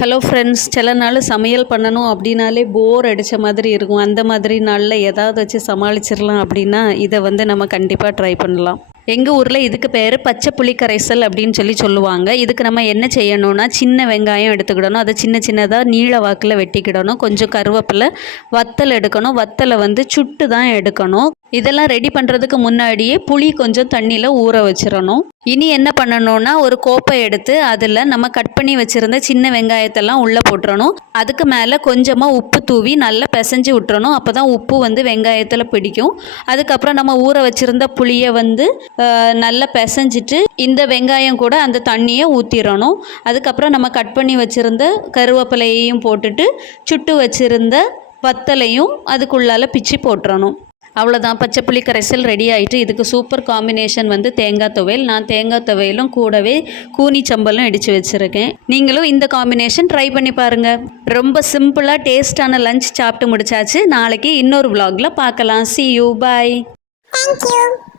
Hello friends சில நாள் சமையல் பண்ணணும் அப்படின்னாலே போர் அடித்த மாதிரி இருக்கும். அந்த மாதிரி நாளில் ஏதாவது வச்சு சமாளிச்சிடலாம் அப்படின்னா இதை வந்து நம்ம கண்டிப்பாக ட்ரை பண்ணலாம். எங்கள் ஊரில் இதுக்கு பேர் பச்சை புளி கரைசல் அப்படின்னு சொல்லி சொல்லுவாங்க. இதுக்கு நம்ம என்ன செய்யணும்னா சின்ன வெங்காயம் எடுத்துக்கிடணும். அதை சின்ன சின்னதாக நீள வாக்கில் வெட்டிக்கிடணும். கொஞ்சம் கருவேப்பிலை வத்தல் எடுக்கணும். வத்தலை வந்து சுட்டு தான் எடுக்கணும். இதெல்லாம் ரெடி பண்ணுறதுக்கு முன்னாடியே புளி கொஞ்சம் தண்ணியில் ஊற வச்சிடணும் இனி என்ன பண்ணணும்னா ஒரு கோப்பை எடுத்து அதில் நம்ம கட் பண்ணி வச்சுருந்த சின்ன வெங்காயத்தெல்லாம் உள்ளே போட்டுறணும். அதுக்கு மேலே கொஞ்சமாக உப்பு தூவி நல்லா பிசைஞ்சு விட்டுறணும். அப்போ தான் உப்பு வந்து வெங்காயத்தில் பிடிக்கும். அதுக்கப்புறம் நம்ம ஊற வச்சுருந்த புளியை வந்து நல்லா பிசைஞ்சிட்டு இந்த வெங்காயம் கூட அந்த தண்ணியை ஊற்றிடணும் அதுக்கப்புறம் நம்ம கட் பண்ணி வச்சுருந்த கருவேப்பிலையையும் போட்டுட்டு சுட்டு வச்சுருந்த வத்தலையும் அதுக்குள்ளால பிச்சு போட்டுறணும். அவ்வளோதான் பச்சை புளி கரைசல் ரெடி ஆகிட்டு இதுக்கு சூப்பர் காம்பினேஷன் வந்து தேங்காய் துவையல். நான் தேங்காய் துவையலும் கூடவே கூனி சம்பலும் இடித்து வச்சுருக்கேன். நீங்களும் இந்த காம்பினேஷன் ட்ரை பண்ணி பாருங்கள் ரொம்ப சிம்பிளாக டேஸ்டான லஞ்ச் சாப்பிட்டு முடிச்சாச்சு. நாளைக்கு இன்னொரு விலாகில் பார்க்கலாம். See you bye Thank you.